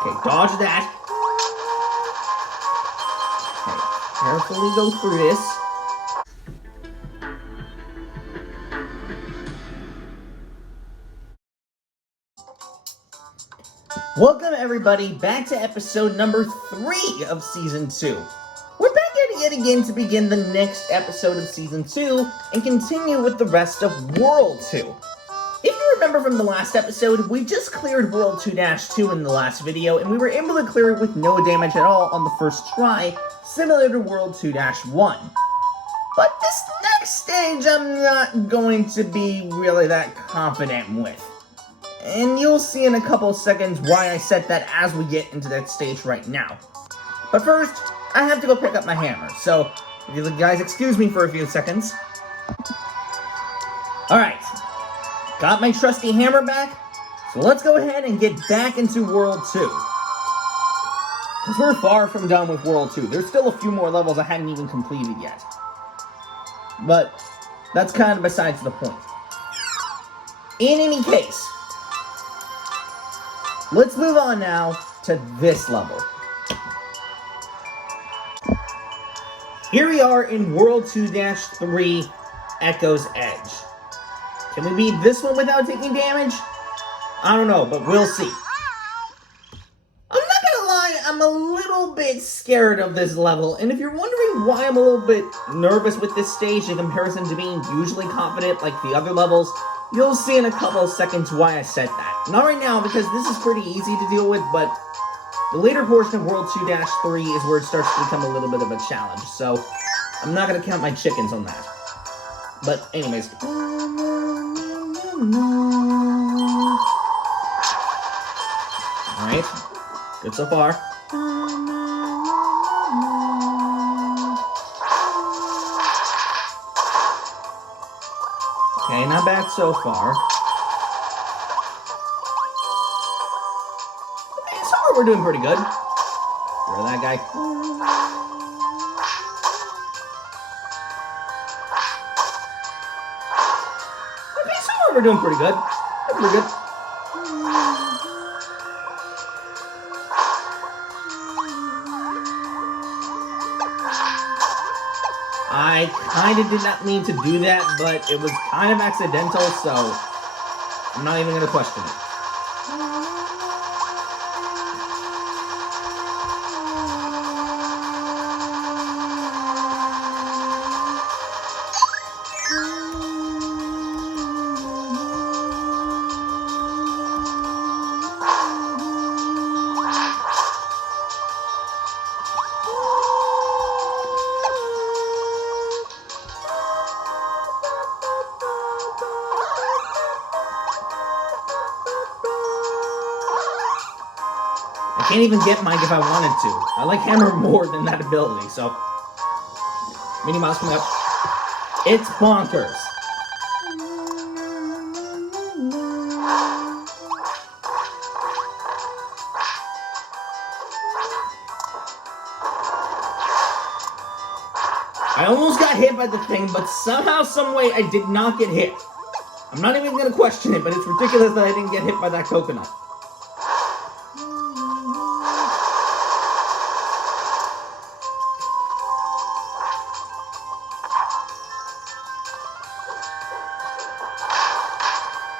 Okay, dodge that. Okay, carefully go through this. Welcome everybody back to episode number 3 of season 2. We're back at it yet again to begin the next episode of season 2 and continue with the rest of World 2. If you remember from the last episode, we just cleared World 2-2 in the last video, and we were able to clear it with no damage at all on the first try, similar to World 2-1. But this next stage I'm not going to be really that confident with. And you'll see in a couple of seconds why I said that as we get into that stage right now. But first, I have to go pick up my hammer, so if you guys excuse me for a few seconds. Alright, got my trusty hammer back, so let's go ahead and get back into World 2. Because we're far from done with World 2. There's still a few more levels I hadn't even completed yet. But that's kind of besides the point. In any case, let's move on now to this level. Here we are in World 2-3, Echo's Edge. Can we beat this one without taking damage? I don't know, but we'll see. I'm not gonna lie, I'm a little bit scared of this level, and if you're wondering why I'm a little bit nervous with this stage in comparison to being usually confident like the other levels, you'll see in a couple of seconds why I said that. Not right now, because this is pretty easy to deal with, but the later portion of World 2-3 is where it starts to become a little bit of a challenge, so I'm not going to count my chickens on that. But anyways. Alright, good so far. Okay, not bad so far. Okay, so far we're doing pretty good. Throw that guy. Okay, so far we're doing pretty good. Pretty good. I kind of did not mean to do that, but it was kind of accidental, so I'm not even going to question it. I can't even get Mike if I wanted to. I like Hammer more than that ability, so... Minnie Mouse coming up. It's bonkers. I almost got hit by the thing, but somehow, someway, I did not get hit. I'm not even going to question it, but it's ridiculous that I didn't get hit by that coconut.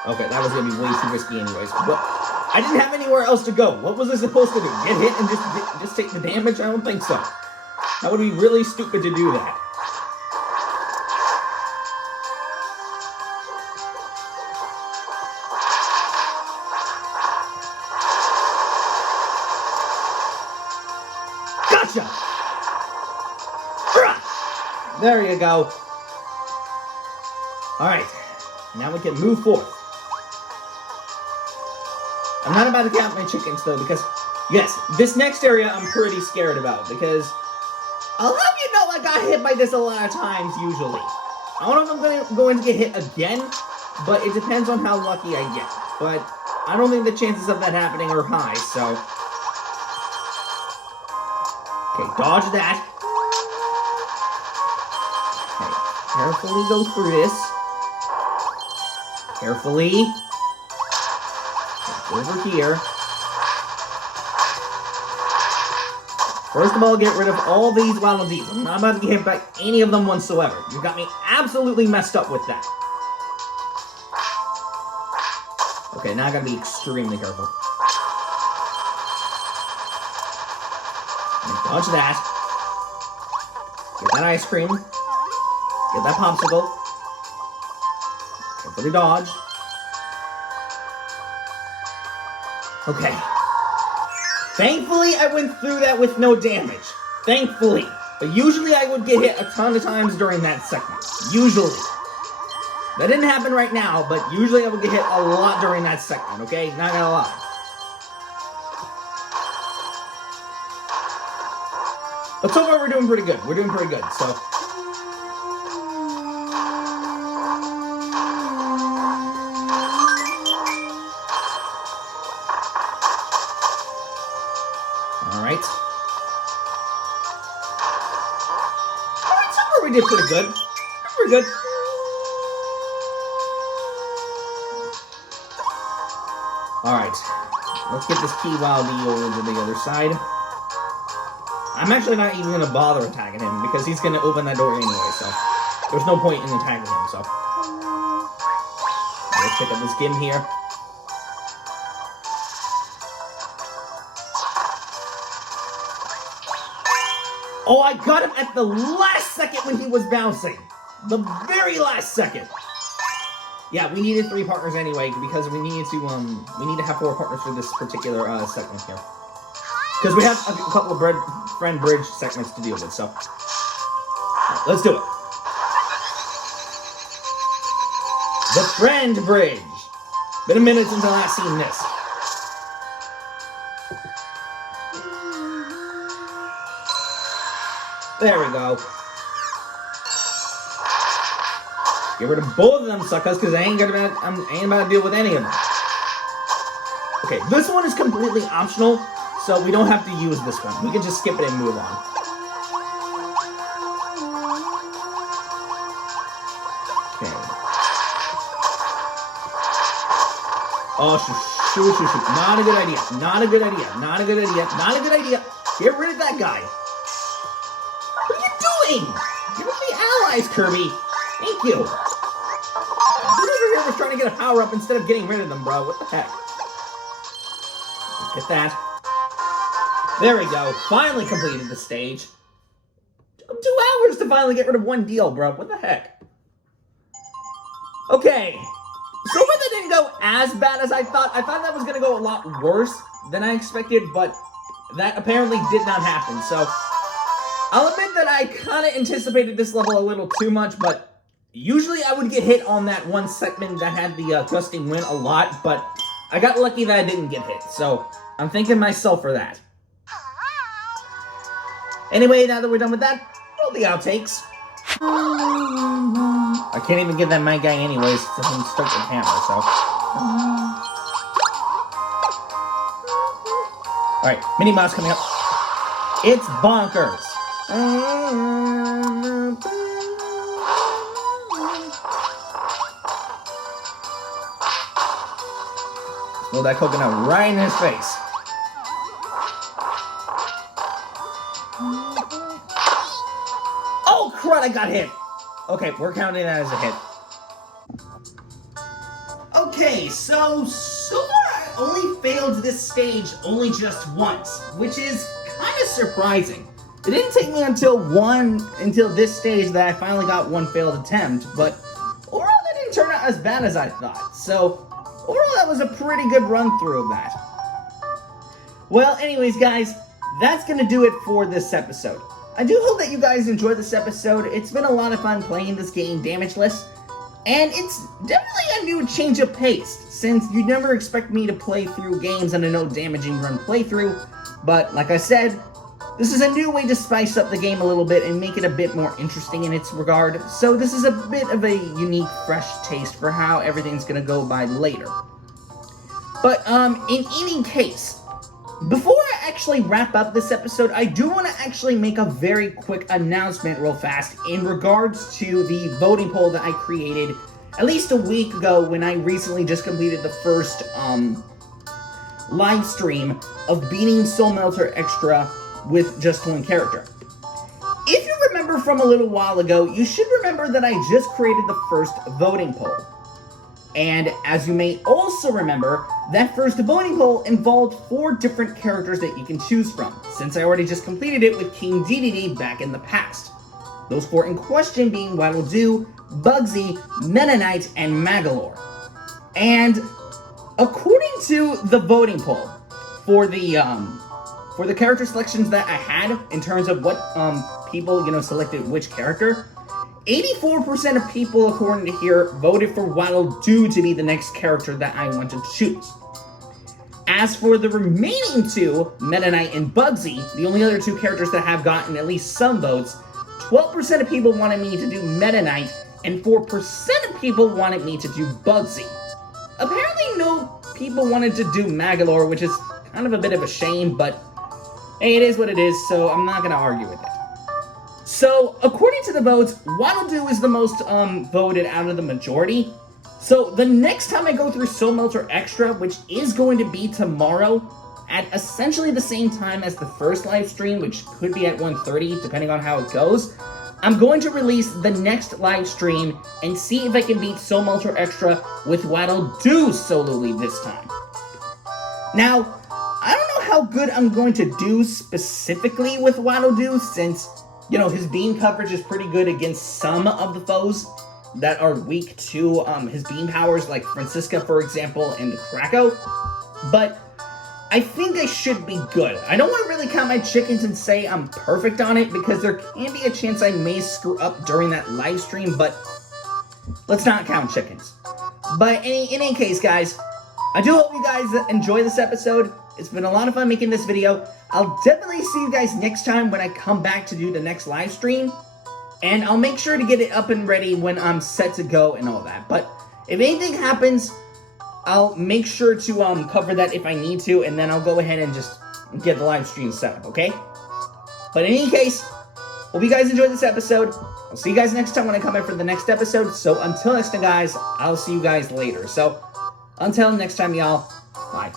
Okay, that was going to be way too risky anyways. But I didn't have anywhere else to go. What was I supposed to do? Get hit and just take the damage? I don't think so. That would be really stupid to do that. Gotcha! There you go. Alright, now we can move forth. I'm not about to count my chickens, though, because, yes, this next area I'm pretty scared about, because I'll have you know I got hit by this a lot of times, usually. I don't know if I'm going to get hit again, but it depends on how lucky I get. But I don't think the chances of that happening are high, so... Okay, dodge that. Okay, carefully go through this. Carefully. Over here. First of all, get rid of all these Waddle Dees. I'm not about to get hit by any of them whatsoever. You got me absolutely messed up with that. Okay, now I gotta be extremely careful. Dodge that. Get that ice cream. Get that popsicle. Carefully dodge. Okay. Thankfully, I went through that with no damage. Thankfully. But usually I would get hit a ton of times during that segment. Usually. That didn't happen right now, but usually I would get hit a lot during that segment, okay? Not gonna lie. But so far we're doing pretty good. We're doing pretty good, so. Alright. Alright, so far we did pretty good. Pretty good. Alright. Let's get this key Wild Eagle over to the other side. I'm actually not even going to bother attacking him because he's going to open that door anyway, so there's no point in attacking him, so. Let's pick up this Gim here. Oh, I got him at the last second when he was bouncing. The very last second. Yeah, we needed 3 partners anyway because we needed to have 4 partners for this particular segment here. Because we have a couple of friend bridge segments to deal with, so. Right, let's do it. The friend bridge. Been a minute since I last seen this. There we go. Get rid of both of them suckers, because I ain't about to deal with any of them. Okay, this one is completely optional. So we don't have to use this one. We can just skip it and move on. Okay. Oh, shoot. Not a good idea. Not a good idea. Not a good idea. Not a good idea. Get rid of that guy. What are you doing? Give us the allies, Kirby. Thank you. Dude over here was trying to get a power-up instead of getting rid of them, bro. What the heck? Get that. There we go. Finally completed the stage. 2 hours to finally get rid of one deal, bro. What the heck? Okay. So far that didn't go as bad as I thought. I thought that was going to go a lot worse than I expected, but that apparently did not happen. So I'll admit that I kind of anticipated this level a little too much, but usually I would get hit on that one segment that had the gusting wind a lot, but I got lucky that I didn't get hit. So I'm thanking myself for that. Anyway, now that we're done with that, roll the outtakes. I can't even get that my guy anyways, since I'm stuck with the camera, so. Alright, Minnie Mouse coming up. It's bonkers. Throw that coconut right in his face. Oh, crud, I got hit. Okay, we're counting that as a hit. Okay, so far I only failed this stage only just once, which is kind of surprising. It didn't take me until this stage that I finally got one failed attempt, but overall that didn't turn out as bad as I thought. So overall that was a pretty good run through of that. Well, anyways, guys, that's going to do it for this episode. I do hope that you guys enjoyed this episode. It's been a lot of fun playing this game damageless, and it's definitely a new change of pace, since you'd never expect me to play through games on a no damaging run playthrough, but like I said, this is a new way to spice up the game a little bit and make it a bit more interesting in its regard, so this is a bit of a unique, fresh taste for how everything's going to go by later. But, in any case, before I actually wrap up this episode, I do want to actually make a very quick announcement real fast in regards to the voting poll that I created at least a week ago when I recently just completed the first live stream of beating Soul Melter Extra with just one character. If you remember from a little while ago, you should remember that I just created the first voting poll. And as you may also remember, that first voting poll involved 4 different characters that you can choose from, since I already just completed it with King Dedede back in the past. Those 4 in question being Waddle-Doo, Bugsy, Meta Knight, and Magolor. And according to the voting poll, for the character selections that I had in terms of what people, selected which character, 84% of people, according to here, voted for Waddle-Doo to be the next character that I want to choose. As for the remaining 2, Meta Knight and Bugsy, the only other 2 characters that have gotten at least some votes, 12% of people wanted me to do Meta Knight, and 4% of people wanted me to do Bugsy. Apparently no people wanted to do Magolor, which is kind of a bit of a shame, but hey, it is what it is, so I'm not going to argue with it. So, according to the votes, Waddle-Doo is the most voted out of the majority. So, the next time I go through Soul Melter Extra, which is going to be tomorrow, at essentially the same time as the first live stream, which could be at 1:30, depending on how it goes, I'm going to release the next live stream and see if I can beat Soul Melter Extra with Waddle-Doo solely this time. Now, I don't know how good I'm going to do specifically with Waddle-Doo, since, his beam coverage is pretty good against some of the foes that are weak to his beam powers, like Francisca, for example, and Krako. But I think I should be good. I don't want to really count my chickens and say I'm perfect on it, because there can be a chance I may screw up during that live stream, but let's not count chickens. But in any case, guys, I do hope you guys enjoy this episode. It's been a lot of fun making this video. I'll definitely see you guys next time when I come back to do the next live stream. And I'll make sure to get it up and ready when I'm set to go and all that. But if anything happens, I'll make sure to cover that if I need to. And then I'll go ahead and just get the live stream set up, okay? But in any case, hope you guys enjoyed this episode. I'll see you guys next time when I come back for the next episode. So until next time, guys, I'll see you guys later. So until next time, y'all, bye.